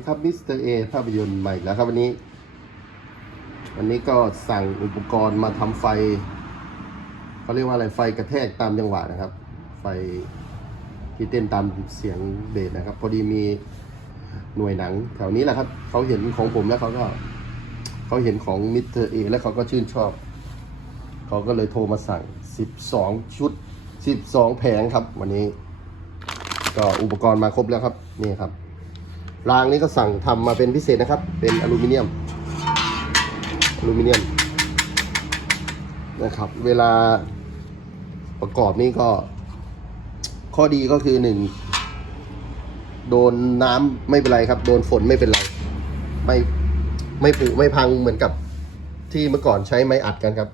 ดีครับมิสเตอร์เอภาพยนตร์ใหม่แล้วครับวันนี้ วันนี้ก็สั่งอุปกรณ์มาทำไฟเขาเรียกว่าอะไรไฟกระแทกตามจังหวะนะครับ ไฟที่เต้นตามเสียงเบสนะครับ พอดีมีหน่วยหนังแถวนี้แหละครับเขาเห็นของผมแล้วเขาก็เขาเห็นของมิสเตอร์เอแล้วเขาก็ชื่นชอบ เขาก็เลยโทรมาสั่ง 12 ชุด 12 แผงครับ วันนี้ ก็อุปกรณ์มาครบแล้วครับ นี่ครับ รางนี้ก็สั่งทำมาเป็นพิเศษนะครับ เป็นอลูมิเนียม อลูมิเนียมนะครับ เวลาประกอบนี่ก็ ข้อดีก็คือหนึ่งโดนน้ำไม่เป็นไรครับ โดนฝนไม่เป็นไร ไม่ไม่ผุไม่พังเหมือนกับที่เมื่อก่อนใช้ไม้อัดกันครับ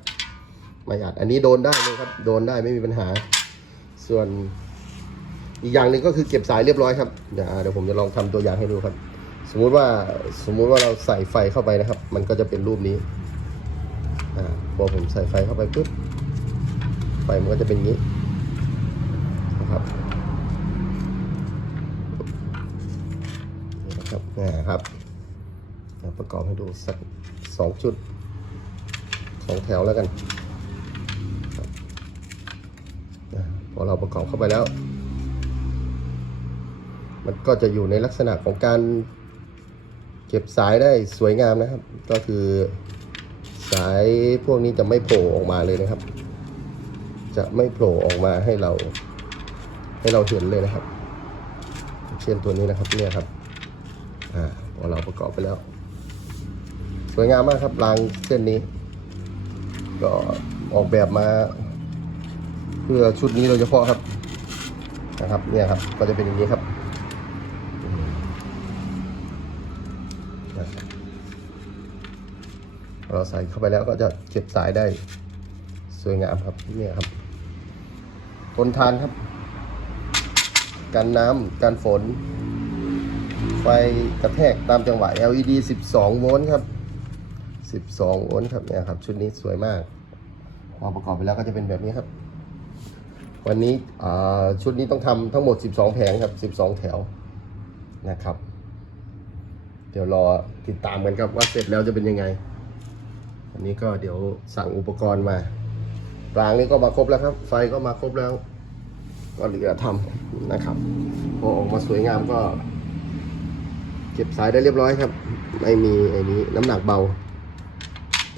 ไม้อัด อันนี้โดนได้เลยครับ โดนได้ไม่มีปัญหา ส่วน อีกอย่างหนึ่งก็คือเก็บสายเรียบร้อยครับเดี๋ยวเดี๋ยวผมจะลองทำตัวอย่างให้ดูครับ สมมุติว่าสมมุติว่าเราใส่ไฟเข้าไปนะครับ มันก็จะเป็นรูปนี้อ่าพอผมใส่ไฟเข้าไปปุ๊บไฟมันก็จะเป็นอย่างนี้นะครับนี่นะครับนะครับประกอบให้ดูสักสองชุดสองแถวแล้วกันพอเราประกอบเข้าไปแล้ว มันก็จะอยู่ในลักษณะของการเก็บสายได้สวยงามนะครับ ก็คือสายพวกนี้จะไม่โผล่ออกมาเลยนะครับ จะไม่โผล่ออกมาให้เรา ให้เราเห็นเลยนะครับ เช่นตัวนี้นะครับเนี่ยครับอ่าพอเราประกอบไปแล้ว สวยงามมากครับรางเส้นนี้ ก็ออกแบบมาเพื่อชุดนี้โดยเฉพาะครับนะครับเนี่ยครับก็จะเป็นอย่างนี้ครับ เราใส่เข้าไปแล้วก็จะเก็บสายได้สวยงามครับนี่ครับทนทานครับ กันน้ำกันฝน ไฟกระแทกตามจังหวะ LED 12 โวลต์ครับ 12 โวลต์ครับเนี่ยครับ ชุดนี้สวยมาก พอประกอบไปแล้วก็จะเป็นแบบนี้ครับ วันนี้ชุดนี้ต้องทำทั้งหมด 12 แผงครับ 12 แถวนะครับ เดี๋ยวรอติดตามกันครับว่าเสร็จแล้วจะเป็นยังไง อันนี้ก็เดี๋ยวสั่งอุปกรณ์มารางนี้ก็มาครบแล้วครับ ไฟก็มาครบแล้ว ก็เหลือทำนะครับพอออกมาสวยงามก็ เก็บสายได้เรียบร้อยครับ ไม่มีไอ้นี้น้ำหนักเบา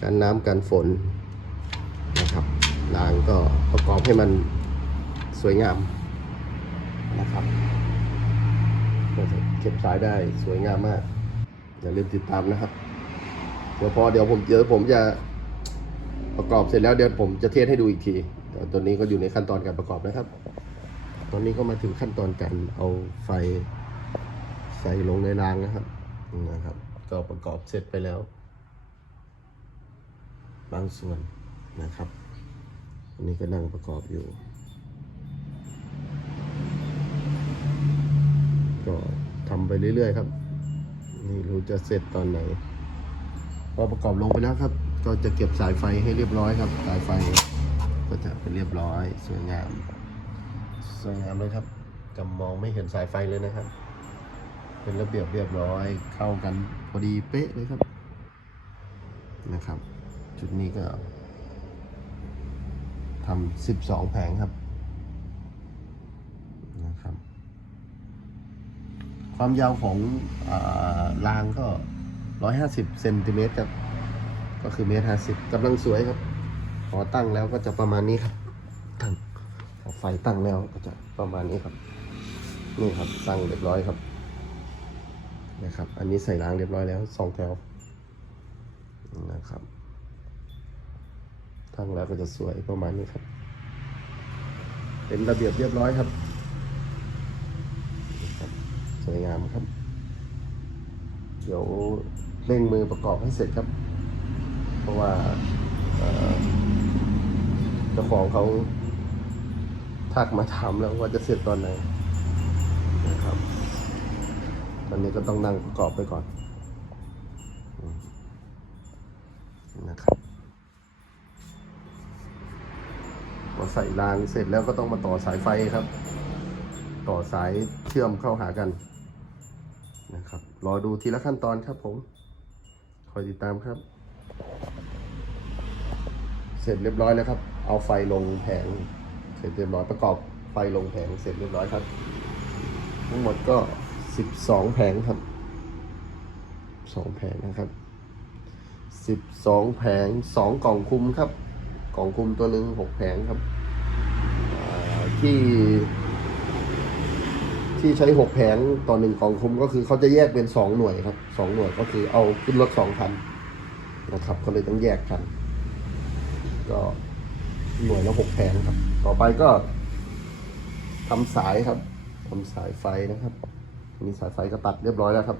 การน้ำการฝนนะครับรางก็ประกอบให้มันสวยงามนะครับเก็บสายได้สวยงามมาก อย่าลืมติดตามนะครับ เดี๋ยวพอเดี๋ยวผมเดี๋ยวผมจะประกอบเสร็จแล้วเดี๋ยวผมจะเทสให้ดูอีกทีตตอนนี้ก็อยู่ในขั้นตอนการประกอบนะครับ ตอนนี้ก็มาถึงขั้นตอนการเอาไฟใส่ลงในรางนะครับนะครับ ก็ประกอบเสร็จไปแล้ว บางส่วนนะครับอันนี้ก็นั่งประกอบอยู่ ก็ทำไปเรื่อยๆครับ นี่รู้จะเสร็จตอนไหน พอประกอบลงไปแล้วครับ ก็จะเก็บสายไฟให้เรียบร้อยครับ สายไฟก็จะเป็นเรียบร้อยสวยงาม สวยงามเลยครับจะมองไม่เห็นสายไฟเลยนะครับ เป็นระเบียบเรียบร้อยเข้ากันพอดีเป๊ะเลยครับนะครับ จุดนี้ก็ทำสิบสองแผงครับนะครับ ความยาวของอารางก็ 150เซนติเมตรครับ ก็คือเมตรห้าสิบกำลังสวยครับพอตั้งแล้วก็จะประมาณนี้ครับตั้งไฟตั้งแล้วก็จะประมาณนี้ครับ นี่ครับตั้งเรียบร้อยครับนะครับ อันนี้ใส่รางเรียบร้อยแล้วสองแถวนะครับ ตั้งแล้วก็จะสวยประมาณนี้ครับ เป็นระเบียบเรียบร้อยครับสวยงามครับ เดี๋ยว เร่งมือประกอบให้เสร็จครับ เพราะว่าเจ้าของเขาทักมาถามแล้วว่าจะเสร็จตอนไหนนะครับวันนี้ก็ต้องนั่งประกอบไปก่อนนะครับพอใส่รางเสร็จแล้วก็ต้องมาต่อสายไฟครับ ต่อสายเชื่อมเข้าหากันนะครับ รอดูทีละขั้นตอนครับผม คอยติดตามครับ เสร็จเรียบร้อยแล้วครับ เอาไฟลงแผง เสร็จเรียบร้อยประกอบไฟลงแผงเสร็จเรียบร้อยครับ ทั้งหมดก็สิบสองแผงครับสองแผงนะครับสิบสองแผงสองกล่องคุมครับ กล่องคุมตัวหนึ่งหกแผงครับที่ ที่ใช้หกแผงต่อหนึ่งกองคุมก็คือเขาจะแยกเป็นสองหน่วยครับสองหน่วยก็คือเอาขึ้นรถสองคันนะครับก็เลยต้องแยกกัน ก็หน่วยละหกแผงครับ ต่อไปก็ทำสายครับทำสายไฟนะครับ มีสายไฟก็ตัดเรียบร้อยแล้วครับ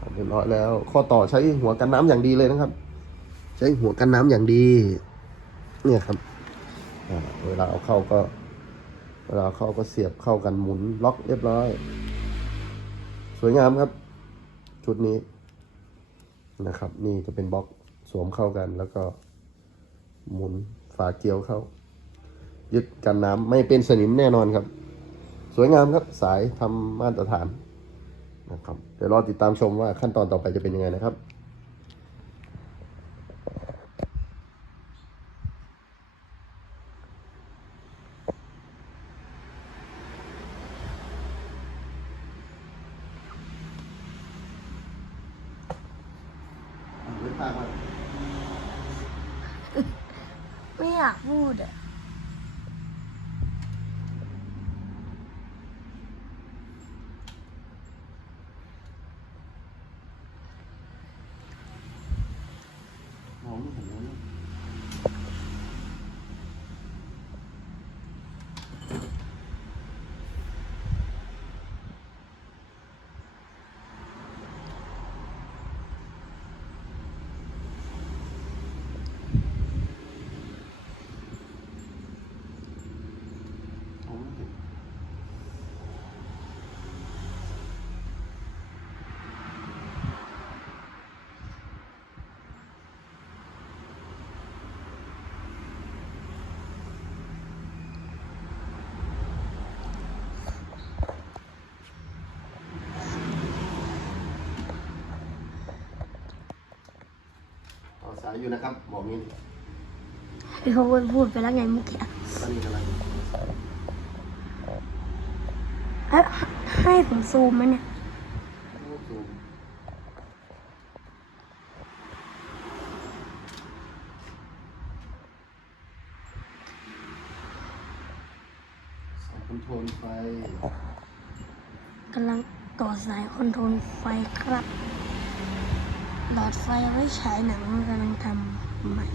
ตัดเรียบร้อยแล้ว ข้อต่อใช้หัวกันน้ำอย่างดีเลยนะครับ ใช้หัวกันน้ำอย่างดี เนี่ยครับเวลาเอาเข้าก็ เวลาเอาเข้าก็เสียบเข้ากันหมุนล็อกเรียบร้อย สวยงามครับ ชุดนี้นะครับ นี่จะเป็นบล็อกสวมเข้ากันแล้วก็หมุนฝาเกลียวเข้า ยึดกันน้ำไม่เป็นสนิมแน่นอนครับ สวยงามครับสายทำมาตรฐานนะครับเดี๋ยวรอติดตามชมว่าขั้นตอนต่อไปจะเป็นยังไงนะครับ ไม่อยากพูดอะ มองไม่เห็นแล้วนะมองไม่เห็น ต่อสายอยู่นะครับบอกนี้เขาพูดไปแล้วไงเมื่อกี้ตอนนี้กำลังให้ให้ผมซูมไหมเนี่ยซูมสายคอนโทรลไฟกำลังต่อสายคอนโทรลไฟครับ หลอดไฟเอาไว้ฉายหนังกำลังทำใหม่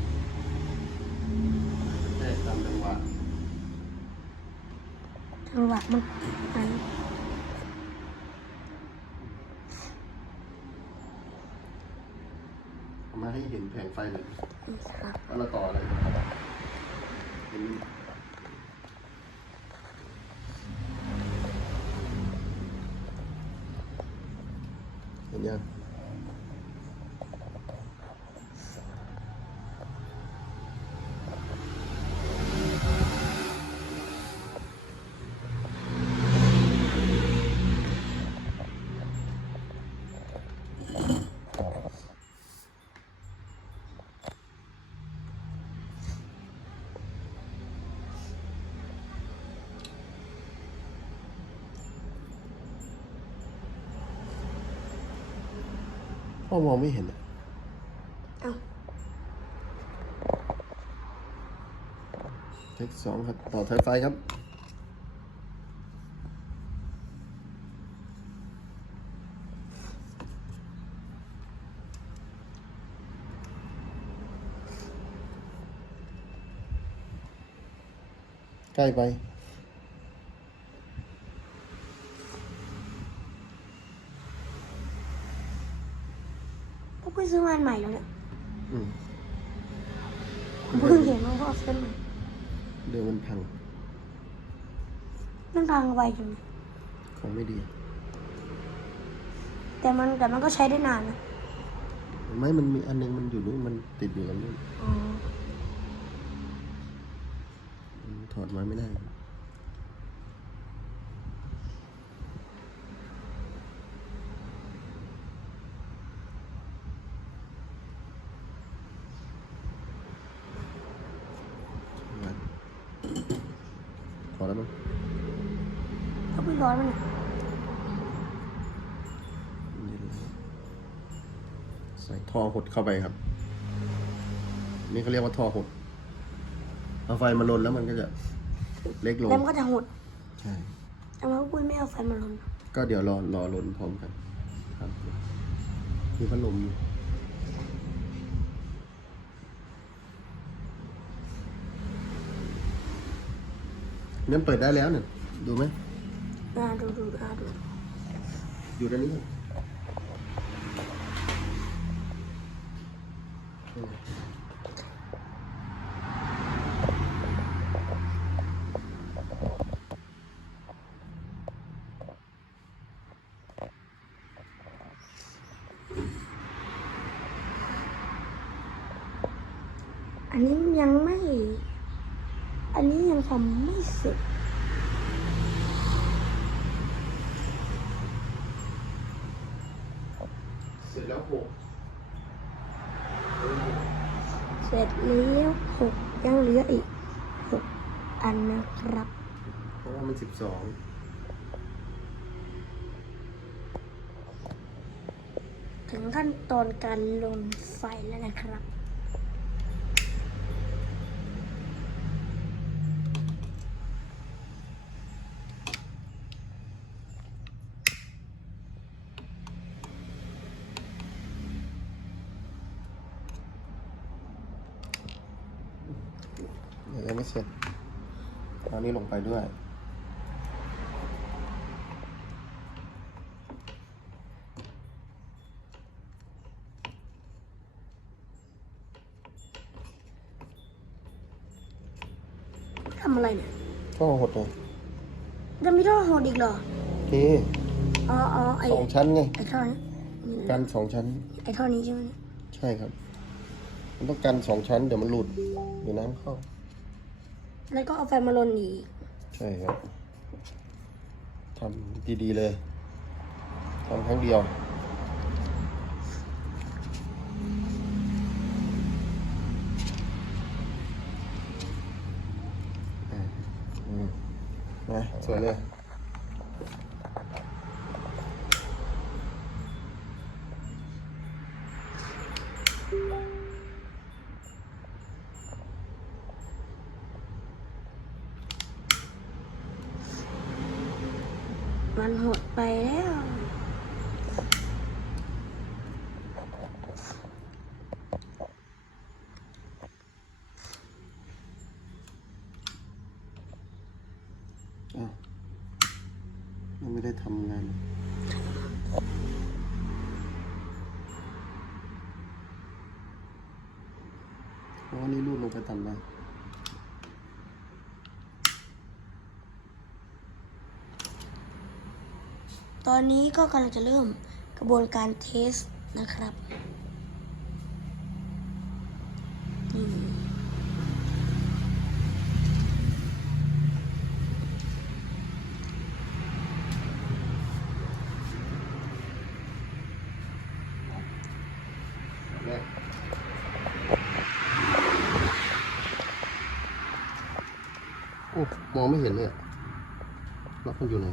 แค่ตามจังหวะจังหวะมันมันเอามาให้เห็นแผงไฟเลยนี่ครับว่าเราต่ออะไรเห็น พ่อมองไม่เห็นอะเอ้าเทคสองครับต่อสายไฟครับใกล้ไป ก็เพิ่ง ซื้อมาอันใหม่แล้วเนี่ยอืมผมเพิ่งเห็นว่าพ่อซื้อใหม่เดี๋ยวมันพัง มันพังไวจังเลยของไม่ดี แต่มันแต่มันก็ใช้ได้นานนะไม่มันมีอันนึงมันอยู่นู่นมันติดอยู่กันนู่นอ๋ออืมถอดมาไม่ได้ อแล้วมั้ง เขาไม่ ร้อนมันยเย็นแล้วใส่ท่อหดเข้าไปครับ นี่เขาเรียกว่าท่อหดเอาไฟมาลนแล้วมันก็จะเล็กลงแล้วมันก็จะหดใช่แต่ว่าปุ้ยไม่เอาไฟมาลนก็เดี๋ยวรอรอลนพร้อมกัน ครับมีพัดลมอยู่เนี่ยเปิดได้แล้วเนี่ยดูไหม น่าดูดูน่าดูอยู่ด้านนี้ก่อนอันนี้ยังไม่ อันนี้ยังทำไม่เสร็จ เสร็จ แล้วหกเสร็จแล้วหกยังเหลืออีกหกอันนะครับ เพราะว่ามันสิบสองถึงขั้นตอนการลนไฟแล้วนะครับ เดี๋ยวยังไม่เสร็จเอานี้ลงไปด้วย ทำอะไรเนี่ยท่อหดเลยจะมีท่อหดอีกเหรอนี่อ๋ออ๋อไอสองชั้นไง ไอท่อนี้นี่กันสองชั้น ไอท่อนี้ใช่ไหมใช่ครับ มันต้องกันสองชั้น เดี๋ยวมันหลุด เดี๋ยวน้ำเข้า แล้วก็เอาไฟมาลนอีกใช่ครับทำดีๆเลยทำครั้งเดียวนะสวยเลย มันหดไปแล้ว อ้าวยังไม่ได้ทำงาน เพราะว่านี่รูดลงไปต่ำได้ ตอนนี้ก็กำลังจะเริ่มกระบวนการเทสนะครับนี่โอ้มองไม่เห็นเลยอะล็อกมันอยู่ไหน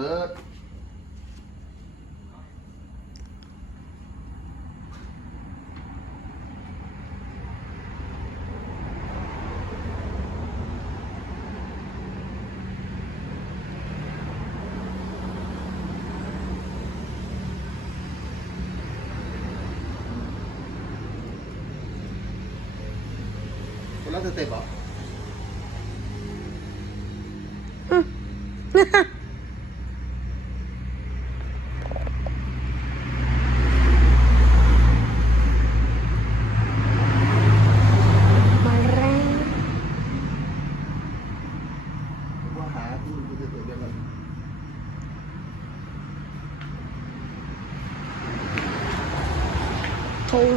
Cố gắng! ทง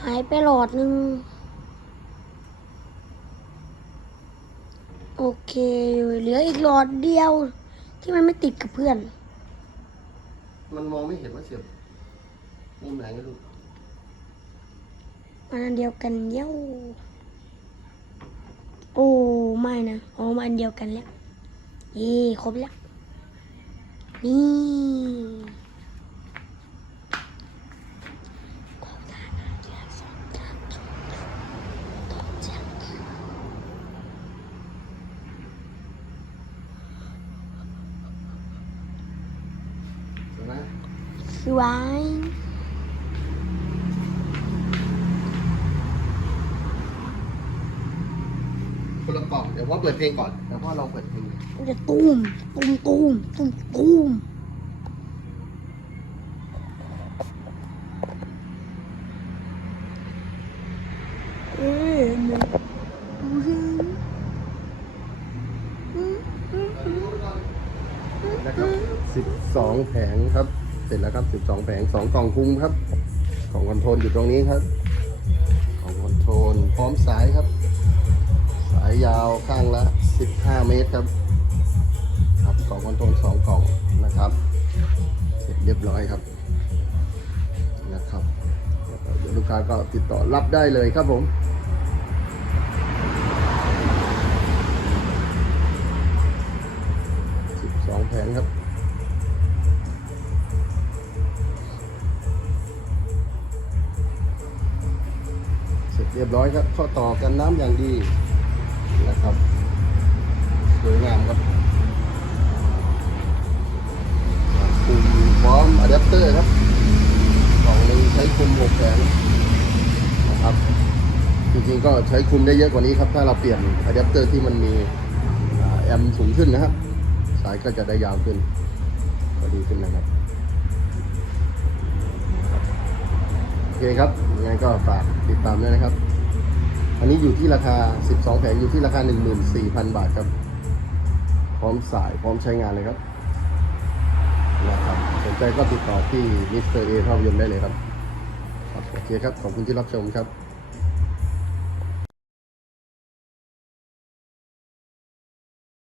หายไปหลอดหนึ่งโอเคเหลืออีกหลอดเดียวที่มันไม่ติดกับเพื่อน มันมองไม่เห็นว่าเสียบมุมไหนไงลูกมันอันเดียวกันเย้าโอ้ไม่นะโอ้มันอันเดียวกันแล้วเย่ครบแล้วนี่เห็นไหม สวย คนละกล่อง เดี๋ยวว่าเปิดเพลงก่อนเดี๋ยวพ่อลองเปิดเพลงมันจะตูมตูมตูมตูมตูมเอ้ยเนี่ยดูสินะครับสิบสองแผงครับ เสร็จแล้วครับสิบสองแผงสองกล่องคุมครับ กล่องคอนโทรลอยู่ตรงนี้ครับ กล่องคอนโทรลพร้อมสายครับสายยาวข้างละ 15 เมตรครับ ครับกล่องคอนโทรลสองกล่องนะครับ เสร็จเรียบร้อยครับ นะครับเดี๋ยวลูกค้าก็ติดต่อรับได้เลยครับผมสิบสองแผงครับเสร็จเรียบร้อยครับ ข้อต่อกันน้ำอย่างดี นะครับสวยงามครับคุมพร้อมอะแดปเตอร์ครับกล่องหนึงใช้คุมหกแผงนะครับจริงๆก็ใช้คุมได้เยอะกว่านี้ครับ ถ้าเราเปลี่ยนอะแดปเตอร์ที่มันมีแอมสูงขึ้นนะครับ สายก็จะได้ยาวขึ้นก็ดีขึ้นนะครับโอเคครับยังไงก็ฝากติดตามด้วยนะครับ อันนี้อยู่ที่ราคา 12 แผงอยู่ที่ราคา 14,000 บาทครับ พร้อมสายพร้อมใช้งานเลยครับนะครับสนใจก็ติดต่อที่มิสเตอร์เอภาพยนตร์ได้เลยครับครับโอเคครับ ขอบคุณที่รับชมครับ